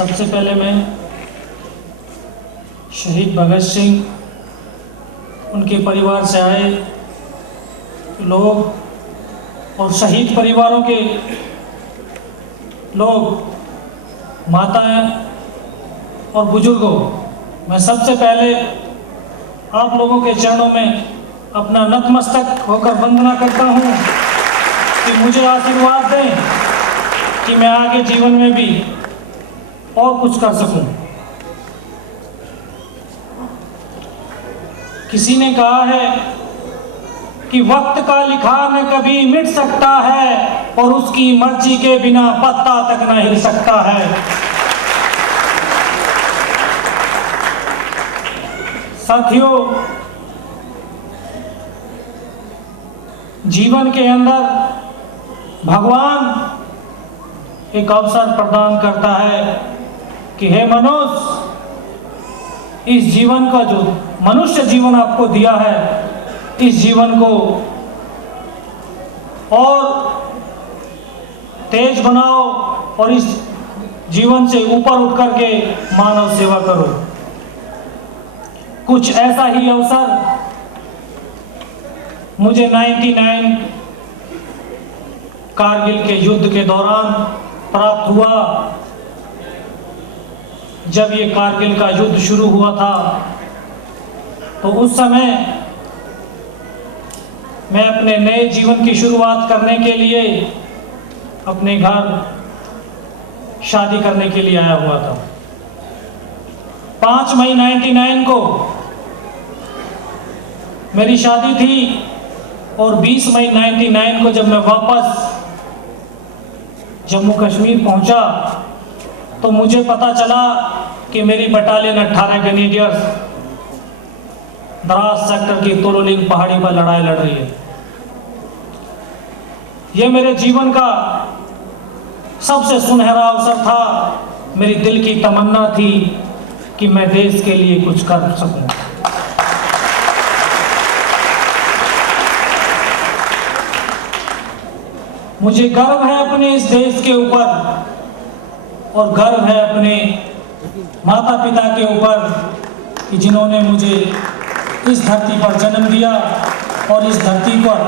सबसे पहले मैं शहीद भगत सिंह, उनके परिवार से आए लोग और शहीद परिवारों के लोग, माताएं और बुजुर्गों, मैं सबसे पहले आप लोगों के चरणों में अपना नतमस्तक होकर वंदना करता हूं कि मुझे आशीर्वाद दें कि मैं आगे जीवन में भी और कुछ कर सकूं। किसी ने कहा है कि वक्त का लिखा न कभी मिट सकता है और उसकी मर्जी के बिना पत्ता तक न हिल सकता है। साथियों, जीवन के अंदर भगवान एक अवसर प्रदान करता है कि हे मनुष्य, इस जीवन का जो मनुष्य जीवन आपको दिया है, इस जीवन को और तेज बनाओ और इस जीवन से ऊपर उठ करके मानव सेवा करो। कुछ ऐसा ही अवसर मुझे 99 कारगिल के युद्ध के दौरान प्राप्त हुआ। जब ये कारगिल का युद्ध शुरू हुआ था तो उस समय मैं अपने नए जीवन की शुरुआत करने के लिए अपने घर शादी करने के लिए आया हुआ था। 5 मई 99 को मेरी शादी थी और 20 मई 99 को जब मैं वापस जम्मू कश्मीर पहुंचा तो मुझे पता चला कि मेरी बटालियन 18 ग्रेनेडियर्स द्रास सेक्टर की तोलोलिंग पहाड़ी पर लड़ाई लड़ रही है। यह मेरे जीवन का सबसे सुनहरा अवसर था। मेरी दिल की तमन्ना थी कि मैं देश के लिए कुछ कर सकूं। मुझे गर्व है अपने इस देश के ऊपर और गर्व है अपने माता पिता के ऊपर कि जिन्होंने मुझे इस धरती पर जन्म दिया और इस धरती पर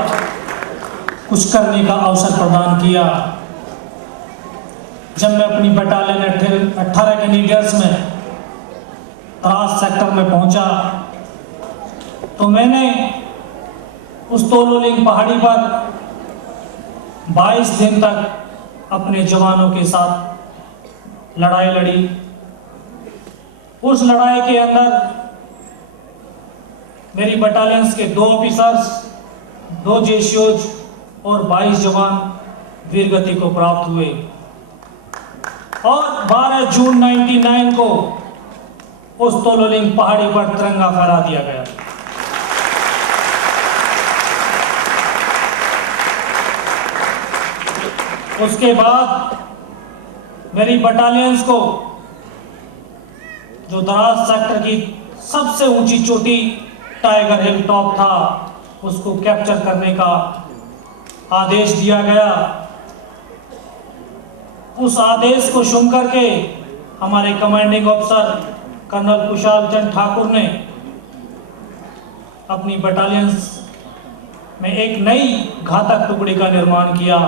कुछ करने का अवसर प्रदान किया। जब मैं अपनी बटालियन 18 ग्रेनेडियर्स में द्रास सेक्टर में पहुंचा तो मैंने उस तोलोलिंग पहाड़ी पर 22 दिन तक अपने जवानों के साथ लड़ाई लड़ी। उस लड़ाई के अंदर मेरी बटालियंस के 2 ऑफिसर्स, 2 जेसीओज और 22 जवान वीरगति को प्राप्त हुए और 12 जून 99 को उस तोलोलिंग पहाड़ी पर तिरंगा फहरा दिया गया। उसके बाद मेरी बटालियंस को जो द्रास सेक्टर की सबसे ऊंची चोटी टाइगर हिल टॉप था, उसको कैप्चर करने का आदेश दिया गया। उस आदेश को सुन करके हमारे commanding officer colonel Kushal Chand Thakur ने अपनी बटालियंस में एक नई घातक टुकड़ी का निर्माण किया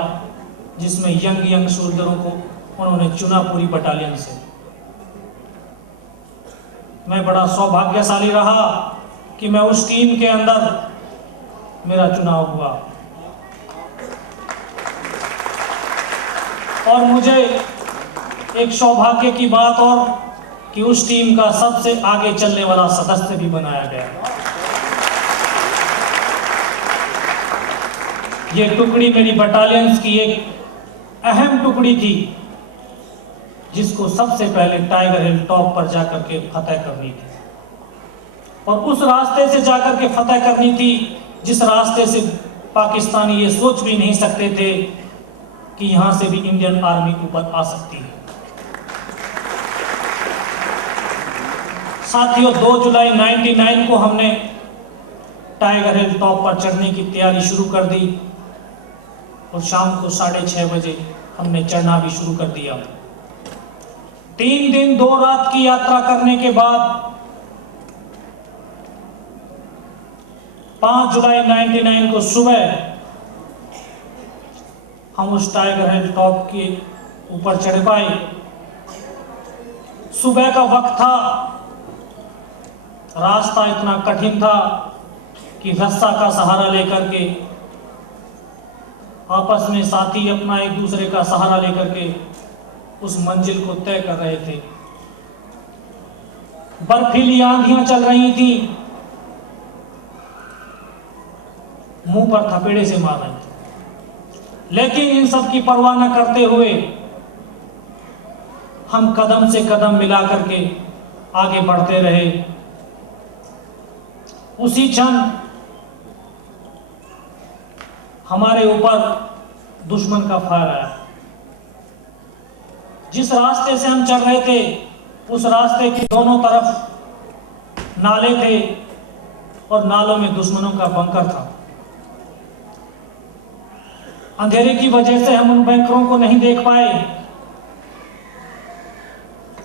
जिसमें यंग सोल्जरों को उन्होंने चुना पूरी बटालियन से। मैं बड़ा सौभाग्यशाली रहा कि मैं उस टीम के अंदर मेरा चुनाव हुआ और मुझे एक सौभाग्य की बात और कि उस टीम का सबसे आगे चलने वाला सदस्य भी बनाया गया। ये टुकड़ी मेरी बटालियंस की एक अहम टुकड़ी थी जिसको सबसे पहले टाइगर हिल टॉप पर जाकर के फतेह करनी थी और उस रास्ते से जाकर के फतेह करनी थी जिस रास्ते से पाकिस्तानी ये सोच भी नहीं सकते थे कि यहां से भी इंडियन आर्मी ऊपर आ सकती है। साथियों, 2 जुलाई 99 को हमने टाइगर हिल टॉप पर चढ़ने की तैयारी शुरू कर दी और शाम को 6:30 बजे हमने चढ़ना भी शुरू कर दिया। 3 दिन 2 रात की यात्रा करने के बाद 5 जुलाई 99 को सुबह हम उस टाइगर हिल टॉप के ऊपर चढ़ पाए। सुबह का वक्त था, रास्ता इतना कठिन था कि रस्सा का सहारा लेकर के आपस में साथी अपना एक दूसरे का सहारा लेकर के उस मंजिल को तय कर रहे थे। बर्फीली आंधियां चल रही थी, मुंह पर थपेड़े से मार रहे थे, लेकिन इन सब की परवाह न करते हुए हम कदम से कदम मिला करके आगे बढ़ते रहे। उसी क्षण हमारे ऊपर दुश्मन का फायर आया। जिस रास्ते से हम चल रहे थे उस रास्ते के दोनों तरफ नाले थे और नालों में दुश्मनों का बंकर था। अंधेरे की वजह से हम उन बैंकरों को नहीं देख पाए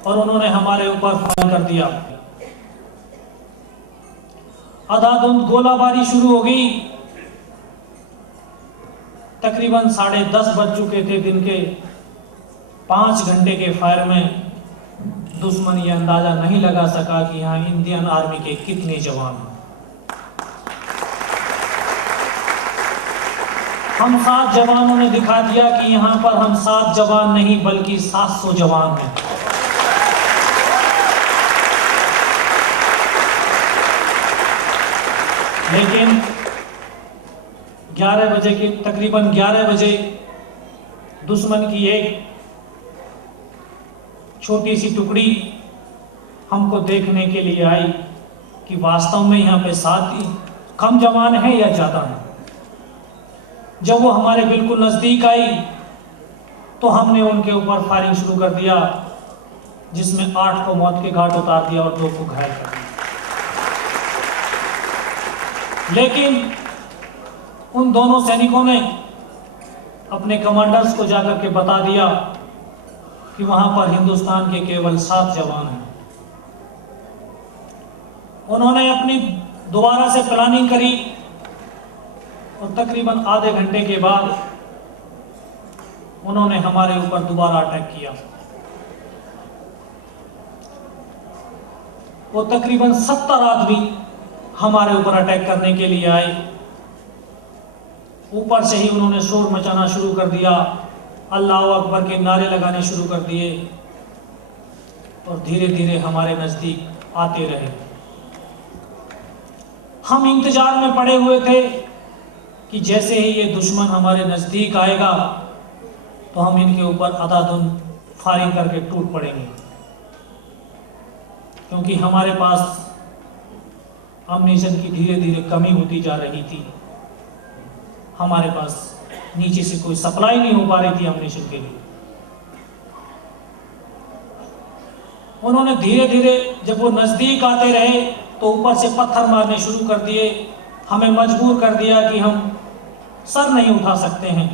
और उन्होंने हमारे ऊपर फायर कर दिया। अंधाधुंध गोलाबारी शुरू हो गई। तकरीबन 10:30 बज चुके थे दिन के। 5 घंटे के फायर में दुश्मन ये अंदाजा नहीं लगा सका कि यहाँ इंडियन आर्मी के कितने जवान हैं। हम 7 जवानों ने दिखा दिया कि यहाँ पर हम 7 जवान नहीं बल्कि 700 जवान हैं। लेकिन 11 बजे के तकरीबन 11 बजे दुश्मन की एक छोटी सी टुकड़ी हमको देखने के लिए आई कि वास्तव में यहाँ पे 7 कम जवान हैं या ज़्यादा हैं। जब वो हमारे बिल्कुल नज़दीक आई तो हमने उनके ऊपर फायरिंग शुरू कर दिया, जिसमें 8 को मौत के घाट उतार दिया और 2 को घायल कर दिया। लेकिन उन दोनों सैनिकों ने अपने कमांडर्स को जाकर के बता दिया कि वहां पर हिंदुस्तान के केवल 7 जवान हैं। उन्होंने अपनी दोबारा से प्लानिंग करी और तकरीबन आधे घंटे के बाद उन्होंने हमारे ऊपर दोबारा अटैक किया। वो तकरीबन 70 आदमी हमारे ऊपर अटैक करने के लिए आए। ऊपर से ही उन्होंने शोर मचाना शुरू कर दिया, अल्लाह अकबर के नारे लगाने शुरू कर दिए और धीरे धीरे हमारे नज़दीक आते रहे। हम इंतजार में पड़े हुए थे कि जैसे ही ये दुश्मन हमारे नज़दीक आएगा तो हम इनके ऊपर अंधाधुंध फायरिंग करके टूट पड़ेंगे, क्योंकि हमारे पास अम्यूनिशन की धीरे धीरे कमी होती जा रही थी। हमारे पास नीचे से कोई सप्लाई नहीं हो पा रही थी अम्यूनिशन के लिए। उन्होंने धीरे धीरे जब वो नज़दीक आते रहे तो ऊपर से पत्थर मारने शुरू कर दिए। हमें मजबूर कर दिया कि हम सर नहीं उठा सकते हैं।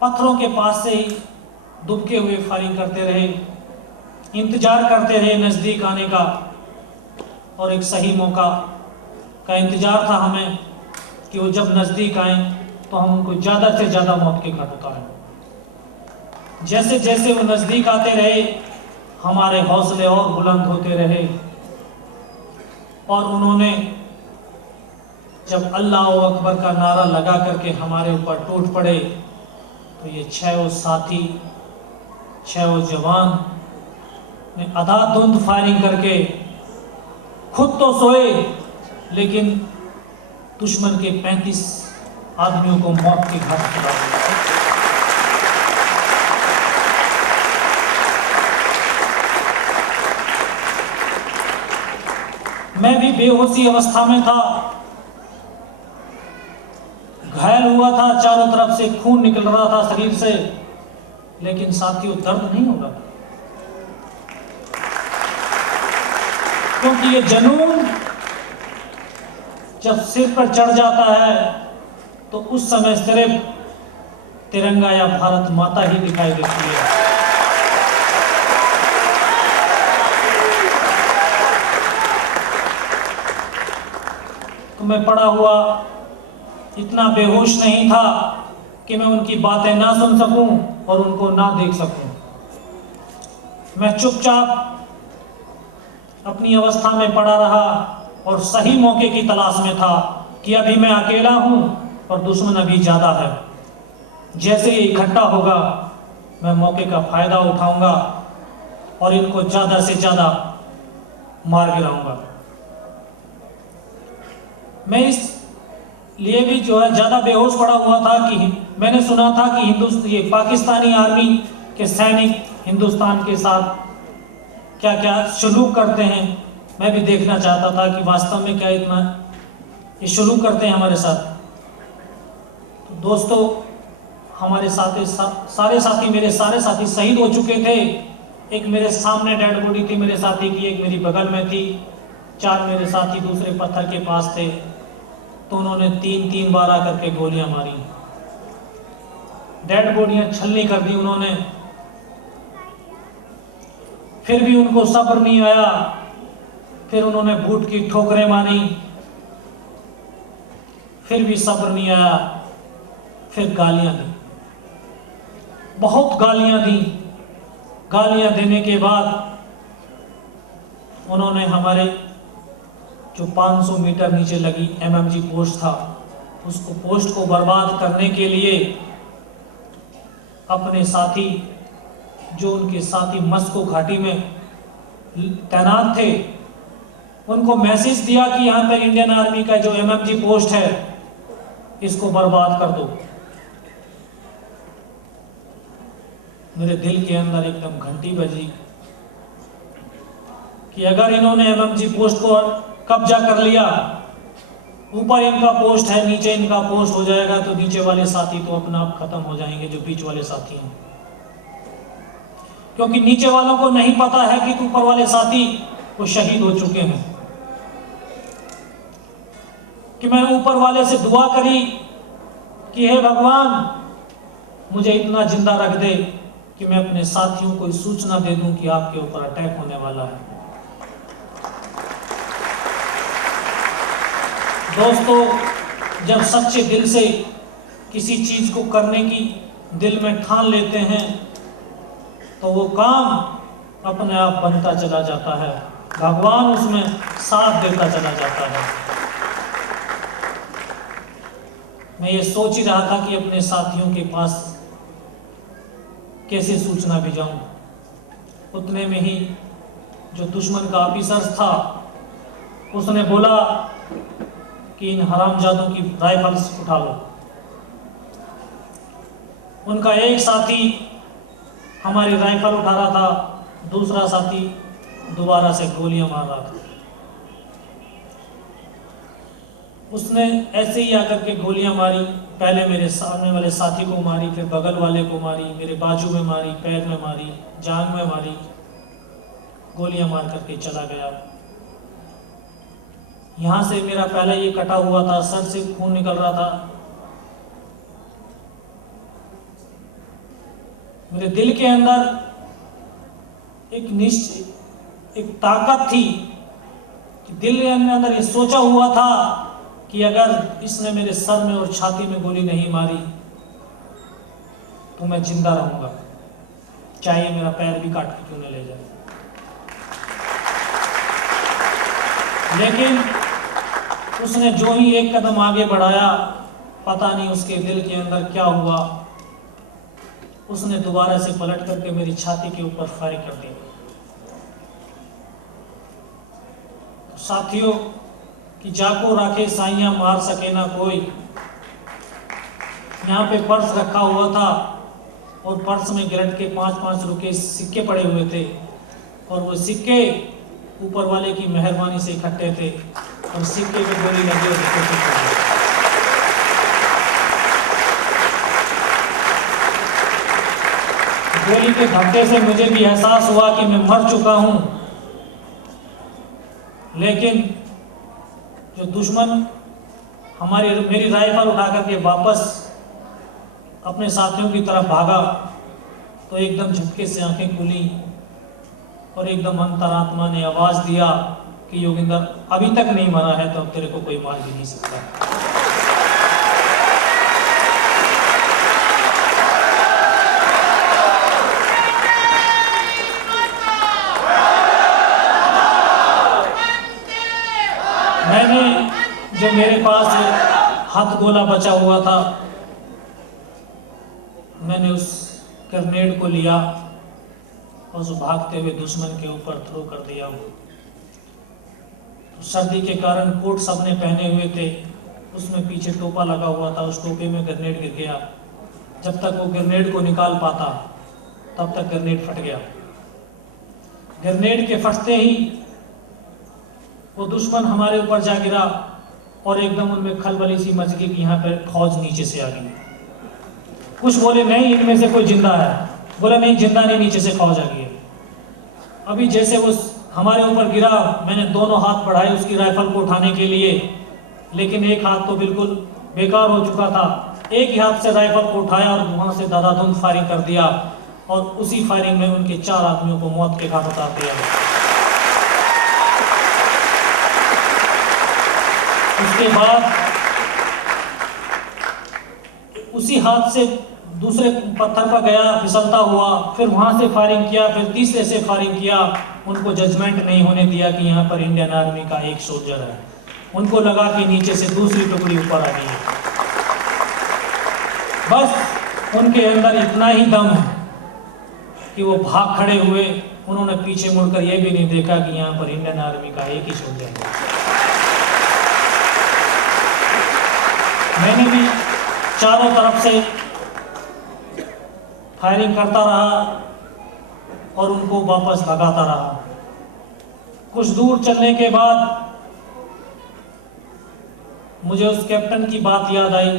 पत्थरों के पास से ही दुबके हुए फायरिंग करते रहे, इंतजार करते रहे नज़दीक आने का, और एक सही मौका का इंतजार था हमें कि वो जब नज़दीक आए तो हम उनको ज़्यादा से ज़्यादा मौत के घाट उतारें। जैसे जैसे वो नज़दीक आते रहे हमारे हौसले और बुलंद होते रहे और उन्होंने जब अल्लाह अकबर का नारा लगा करके हमारे ऊपर टूट पड़े तो ये 6 साथी 6 जवान ने अंधाधुंध फायरिंग करके खुद तो सोए लेकिन दुश्मन के 35 आदमियों को मौत के घाट उतार दिया। मैं भी बेहोशी अवस्था में था, घायल हुआ था, चारों तरफ से खून निकल रहा था शरीर से, लेकिन साथियों दर्द नहीं हो रहा था, क्योंकि ये जुनून जब सिर पर चढ़ जाता है तो उस समय सिर्फ तिरंगा या भारत माता ही दिखाई देती है। तो मैं पड़ा हुआ इतना बेहोश नहीं था कि मैं उनकी बातें ना सुन सकूं और उनको ना देख सकूं। मैं चुपचाप अपनी अवस्था में पड़ा रहा और सही मौके की तलाश में था कि अभी मैं अकेला हूं और दुश्मन अभी ज्यादा है। जैसे ये इकट्ठा होगा मैं मौके का फायदा उठाऊंगा और इनको ज्यादा से ज्यादा मार गिराऊंगा। मैं इस लिए भी जो है ज्यादा बेहोश पड़ा हुआ था कि मैंने सुना था कि ये पाकिस्तानी आर्मी के सैनिक हिंदुस्तान के साथ क्या क्या सलूक करते हैं। मैं भी देखना चाहता था कि वास्तव में क्या इतना ये सलूक करते हैं हमारे साथ। तो दोस्तों, हमारे सारे साथी मेरे सारे साथी शहीद हो चुके थे। एक मेरे सामने डेड बॉडी थी मेरे साथी की, एक मेरी बगल में थी, 4 मेरे साथी दूसरे पत्थर के पास थे। तो उन्होंने 3 बार आकर के गोलियां मारी, डेड बॉडियां छलनी कर दी उन्होंने। फिर भी उनको सब्र नहीं आया, फिर उन्होंने बूट की ठोकरें मारी, फिर भी सब्र नहीं आया, फिर गालियां दी, बहुत गालियां दी। गालियां देने के बाद उन्होंने हमारे जो 500 मीटर नीचे लगी एमएमजी पोस्ट था, उसको पोस्ट को बर्बाद करने के लिए अपने साथी जो उनके साथी मस्को घाटी में तैनात थे उनको मैसेज दिया कि यहां पर इंडियन आर्मी का जो एमएमजी पोस्ट है इसको बर्बाद कर दो। मेरे दिल के अंदर एकदम घंटी बजी कि अगर इन्होंने एमएमजी पोस्ट को कब्जा कर लिया, ऊपर इनका पोस्ट है, नीचे इनका पोस्ट हो जाएगा, तो नीचे वाले साथी तो अपना आप खत्म हो जाएंगे जो बीच वाले साथी हैं। क्योंकि नीचे वालों को नहीं पता है कि ऊपर वाले साथी वो शहीद हो चुके हैं। कि मैंने ऊपर वाले से दुआ करी कि हे भगवान, मुझे इतना जिंदा रख दे कि मैं अपने साथियों को सूचना दे दूं कि आपके ऊपर अटैक होने वाला है। दोस्तों, जब सच्चे दिल से किसी चीज को करने की दिल में ठान लेते हैं तो वो काम अपने आप बनता चला जाता है, भगवान उसमें साथ देता चला जाता है। मैं ये सोच ही रहा था कि अपने साथियों के पास कैसे सूचना भेजाऊं। उतने में ही जो दुश्मन का ऑफिसर था उसने बोला कि इन हरामजादों की राइफल्स उठा लो। उनका एक साथी हमारी राइफल उठा रहा था, दूसरा साथी दोबारा से गोलियां मार रहा था। उसने ऐसे ही आकर के गोलियां मारी, पहले मेरे सामने वाले साथी को मारी, फिर बगल वाले को मारी, मेरे बाजू में मारी, पैर में मारी, जांघ में मारी, गोलियां मार करके चला गया। यहां से मेरा पहले ये कटा हुआ था, सर से खून निकल रहा था। मेरे दिल के अंदर एक ताकत थी कि दिल के अंदर ये सोचा हुआ था कि अगर इसने मेरे सर में और छाती में गोली नहीं मारी तो मैं जिंदा रहूंगा, चाहे मेरा पैर भी काट के क्यों न ले जाए। लेकिन उसने जो ही एक कदम आगे बढ़ाया, पता नहीं उसके दिल के अंदर क्या हुआ, उसने दोबारा से पलट करके मेरी छाती के ऊपर फायर कर दिया। साथियों, कि जाको राखे साइयां मार सके ना कोई। यहाँ पे पर्स रखा हुआ था और पर्स में गिरट के 5-5 रुपए सिक्के पड़े हुए थे और वो सिक्के ऊपर वाले की मेहरबानी से इकट्ठे थे और सिक्के पे गोली लगी और गोली के धक्के से मुझे भी एहसास हुआ कि मैं मर चुका हूं। लेकिन जो दुश्मन मेरी राइफल उठा करके वापस अपने साथियों की तरफ भागा तो एकदम झटके से आंखें खुली और एकदम अंतरात्मा ने आवाज दिया कि योगिंदर अभी तक नहीं मरा है तो अब तेरे को कोई मार भी नहीं सकता। मैंने जो मेरे पास हाथ गोला बचा हुआ था, मैंने उस ग्रेनेड को लिया और उस भागते हुए दुश्मन के ऊपर थ्रो कर दिया। तो सर्दी के कारण कोट सबने पहने हुए थे, उसमें पीछे टोपा लगा हुआ था, उस टोपे में ग्रेनेड गिर गया। जब तक वो ग्रेनेड को निकाल पाता तब तक ग्रेनेड फट गया। ग्रेनेड के फटते ही वो दुश्मन हमारे ऊपर जा गिरा और एकदम उनमें खलबली सी मच गई कि यहाँ पर फौज नीचे से आ गई। कुछ बोले नहीं इनमें से कोई जिंदा है, बोला नहीं जिंदा नहीं, नीचे से फौज आ गई है। अभी जैसे वो हमारे ऊपर गिरा, मैंने दोनों हाथ बढ़ाए उसकी राइफल को उठाने के लिए, लेकिन एक हाथ तो बिल्कुल बेकार हो चुका था। एक ही हाथ से राइफल को उठाया और वहां से दादाधुंद फायरिंग कर दिया और उसी फायरिंग में उनके 4 आदमियों को मौत के घाट उतार दिया। उसके बाद उसी हाथ से दूसरे पत्थर पर गया, फिसलता हुआ, फिर वहां से फायरिंग किया, फिर तीसरे से फायरिंग किया। उनको जजमेंट नहीं होने दिया कि यहाँ पर इंडियन आर्मी का एक सोल्जर है। उनको लगा कि नीचे से दूसरी टुकड़ी ऊपर आ गई है। बस उनके अंदर इतना ही दम है कि वो भाग खड़े हुए, उन्होंने पीछे मुड़कर यह भी नहीं देखा कि यहाँ पर इंडियन आर्मी का एक ही सोल्जर है। मैंने भी चारों तरफ से फायरिंग करता रहा और उनको वापस भगाता रहा। कुछ दूर चलने के बाद मुझे उस कैप्टन की बात याद आई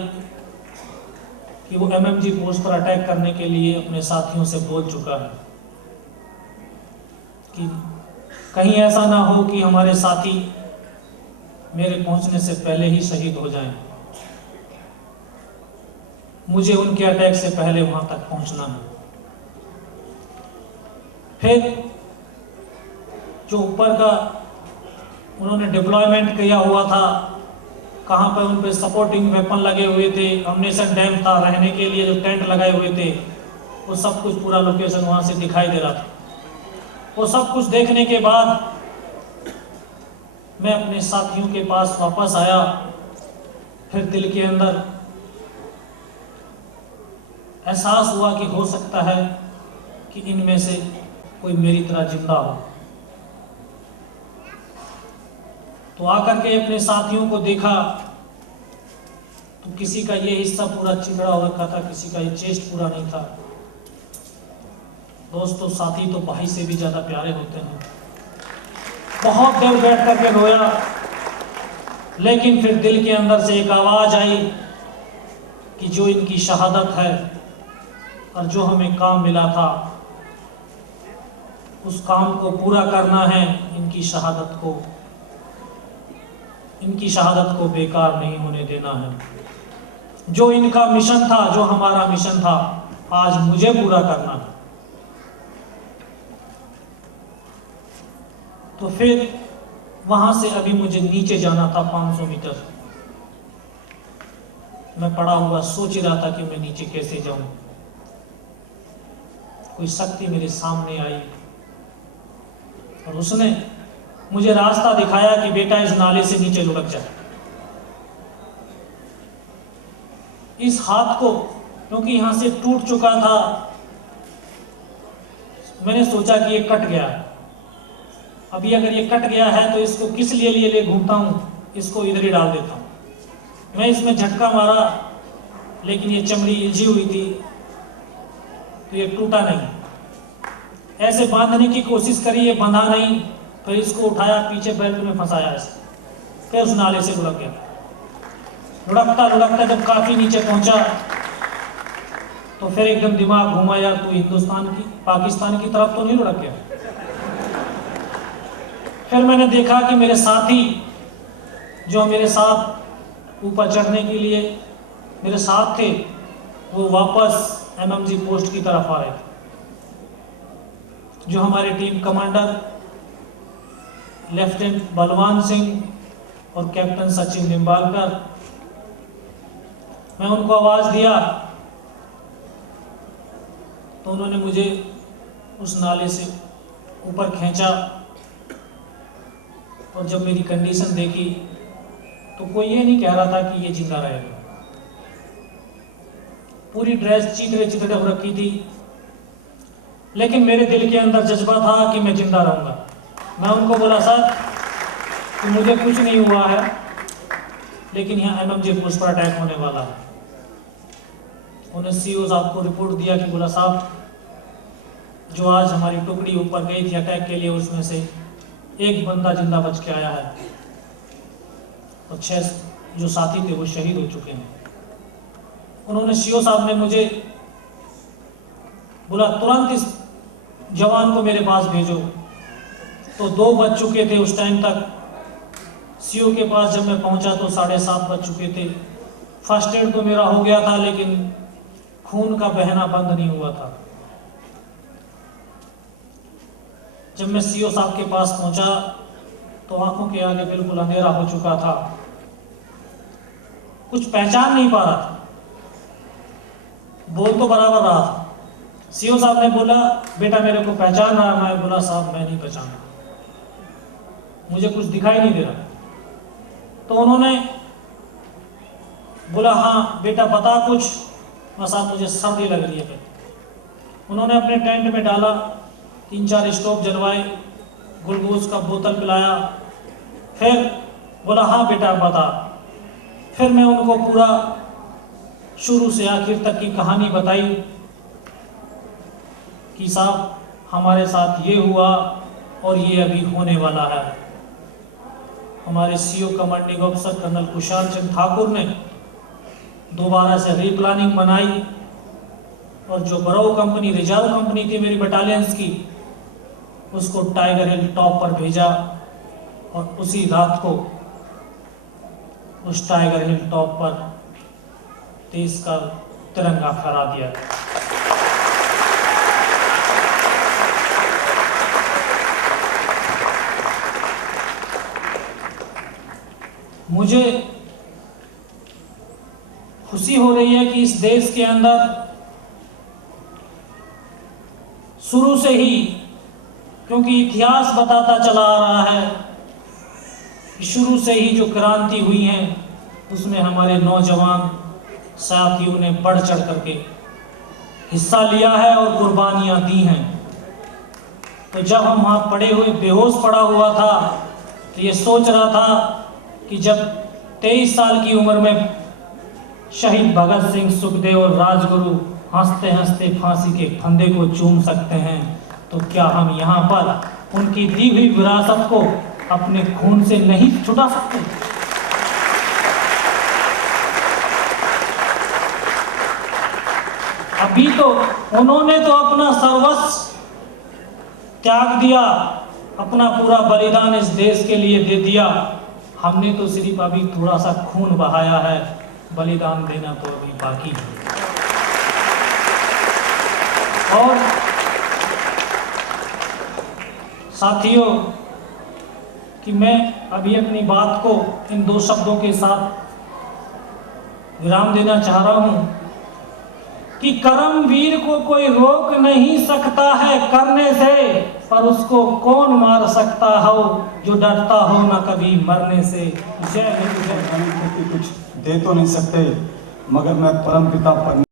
कि वो एमएमजी पोस्ट पर अटैक करने के लिए अपने साथियों से बोल चुका है कि कहीं ऐसा ना हो कि हमारे साथी मेरे पहुंचने से पहले ही शहीद हो जाएं। मुझे उनके अटैक से पहले वहां तक पहुंचना है। फिर जो ऊपर का उन्होंने डिप्लॉयमेंट किया हुआ था, कहां पर उन पे सपोर्टिंग वेपन लगे हुए थे, अम्युनिशन डैम था, रहने के लिए जो टेंट लगाए हुए थे, वो सब कुछ पूरा लोकेशन वहां से दिखाई दे रहा था। वो सब कुछ देखने के बाद मैं अपने साथियों के पास वापस आया। फिर दिल के अंदर एहसास हुआ कि हो सकता है कि इनमें से कोई मेरी तरह जिंदा हो। तो आकर के अपने साथियों को देखा तो किसी का ये हिस्सा पूरा चिकड़ा हो रखा था, किसी का ये चेस्ट पूरा नहीं था। दोस्तों, साथी तो भाई से भी ज्यादा प्यारे होते हैं। बहुत देर बैठ करके रोया, लेकिन फिर दिल के अंदर से एक आवाज आई कि जो इनकी शहादत है और जो हमें काम मिला था उस काम को पूरा करना है। इनकी शहादत को बेकार नहीं होने देना है। जो इनका मिशन था, जो हमारा मिशन था, आज मुझे पूरा करना है। तो फिर वहां से अभी मुझे नीचे जाना था 500 मीटर। मैं पड़ा हुआ सोच ही रहा था कि मैं नीचे कैसे जाऊं। कोई शक्ति मेरे सामने आई और उसने मुझे रास्ता दिखाया कि बेटा इस नाले से नीचे लुढ़क जा। इस हाथ को, क्योंकि यहां से टूट चुका था, मैंने सोचा कि ये कट गया। अभी अगर ये कट गया है तो इसको किस लिए ले घूमता हूं, इसको इधर ही डाल देता हूं। मैं इसमें झटका मारा, लेकिन ये चमड़ी इलझी हुई थी तो ये टूटा नहीं। ऐसे बांधने की कोशिश करी, ये बंधा नहीं। फिर इसको उठाया, पीछे बेल्ट में फंसाया इसे, फिर उस नाले से लुढ़क गया। लुढ़कता लुढ़कता जब काफी नीचे पहुंचा तो फिर एकदम दिमाग घुमा, यार तू हिंदुस्तान की पाकिस्तान की तरफ तो नहीं लुढ़क गया। फिर मैंने देखा कि मेरे साथी जो मेरे साथ ऊपर चढ़ने के लिए मेरे साथ थे, वो वापस एमएमजी पोस्ट की तरफ आ रहे थे। जो हमारे team commander lieutenant Balwan Singh और कैप्टन सचिन निम्बालकर। मैं उनको आवाज़ दिया तो उन्होंने मुझे उस नाले से ऊपर खींचा, और जब मेरी कंडीशन देखी तो कोई ये नहीं कह रहा था कि ये जिंदा रहेगा। पूरी ड्रेस चीतरे चितरे हो रखी थी, लेकिन मेरे दिल के अंदर जज्बा था कि मैं जिंदा रहूंगा। मैं उनको बोला, सर कि मुझे कुछ नहीं हुआ है, लेकिन यहाँ MMJ पोस्ट पर अटैक होने वाला है। उन्हें CO साहब को रिपोर्ट दिया कि बोला साहब, जो आज हमारी टुकड़ी ऊपर गई थी अटैक के लिए, उसमें से एक बंदा जिंदा बच के आया है और 6 जो साथी थे वो शहीद हो चुके हैं। उन्होंने CO साहब ने मुझे बोला तुरंत इस जवान को मेरे पास भेजो। तो 2 बज चुके थे उस टाइम तक। CO के पास जब मैं पहुंचा तो 7:30 बज चुके थे। फर्स्ट एड तो मेरा हो गया था, लेकिन खून का बहना बंद नहीं हुआ था। जब मैं CO साहब के पास पहुंचा तो आंखों के आगे बिल्कुल अंधेरा हो चुका था, कुछ पहचान नहीं पा रहा था, बोल तो बराबर रहा था। CO साहब ने बोला, बेटा मेरे को पहचान रहा है? मैं बोला, साहब मैं नहीं पहचान रहा, मुझे कुछ दिखाई नहीं दे रहा। तो उन्होंने बोला, हाँ बेटा बता कुछ। मैं, साहब मुझे सर्दी लग रही है। उन्होंने अपने टेंट में डाला, 3-4 स्टोव जलवाए, ग्लूकोज का बोतल पिलाया, फिर बोला, हाँ बेटा बता। फिर मैं उनको पूरा शुरू से आखिर तक की कहानी बताई कि साहब हमारे साथ ये हुआ और ये अभी होने वाला है। हमारे CO commanding officer colonel Kushal Chand Thakur ने दोबारा से रीप्लानिंग बनाई, और जो बराउ कंपनी, रिजर्व कंपनी थी मेरी बटालियंस की, उसको टाइगर हिल टॉप पर भेजा, और उसी रात को उस टाइगर हिल टॉप पर देश का तिरंगा फहरा दिया। मुझे खुशी हो रही है कि इस देश के अंदर शुरू से ही, क्योंकि इतिहास बताता चला आ रहा है कि शुरू से ही जो क्रांति हुई है उसमें हमारे नौजवान साथियों ने बढ़ चढ़ करके हिस्सा लिया है और कुर्बानियां दी हैं। तो जब हम वहाँ पड़े हुए बेहोश पड़ा हुआ था तो ये सोच रहा था कि जब 23 साल की उम्र में शहीद भगत सिंह, सुखदेव और राजगुरु हंसते हंसते फांसी के फंदे को चूम सकते हैं, तो क्या हम यहाँ पर उनकी दी हुई विरासत को अपने खून से नहीं छुटा सकते? अभी तो उन्होंने तो अपना सर्वस्व त्याग दिया, अपना पूरा बलिदान इस देश के लिए दे दिया। हमने तो सिर्फ अभी थोड़ा सा खून बहाया है, बलिदान देना तो अभी बाकी है। और साथियों कि मैं अभी अपनी बात को इन 2 शब्दों के साथ विराम देना चाह रहा हूं कि कर्मवीर को कोई रोक नहीं सकता है करने से, पर उसको कौन मार सकता हो जो डरता हो ना कभी मरने से। जय हिंद, जय भारत। कुछ दे तो नहीं सकते, मगर मैं परमपिता पर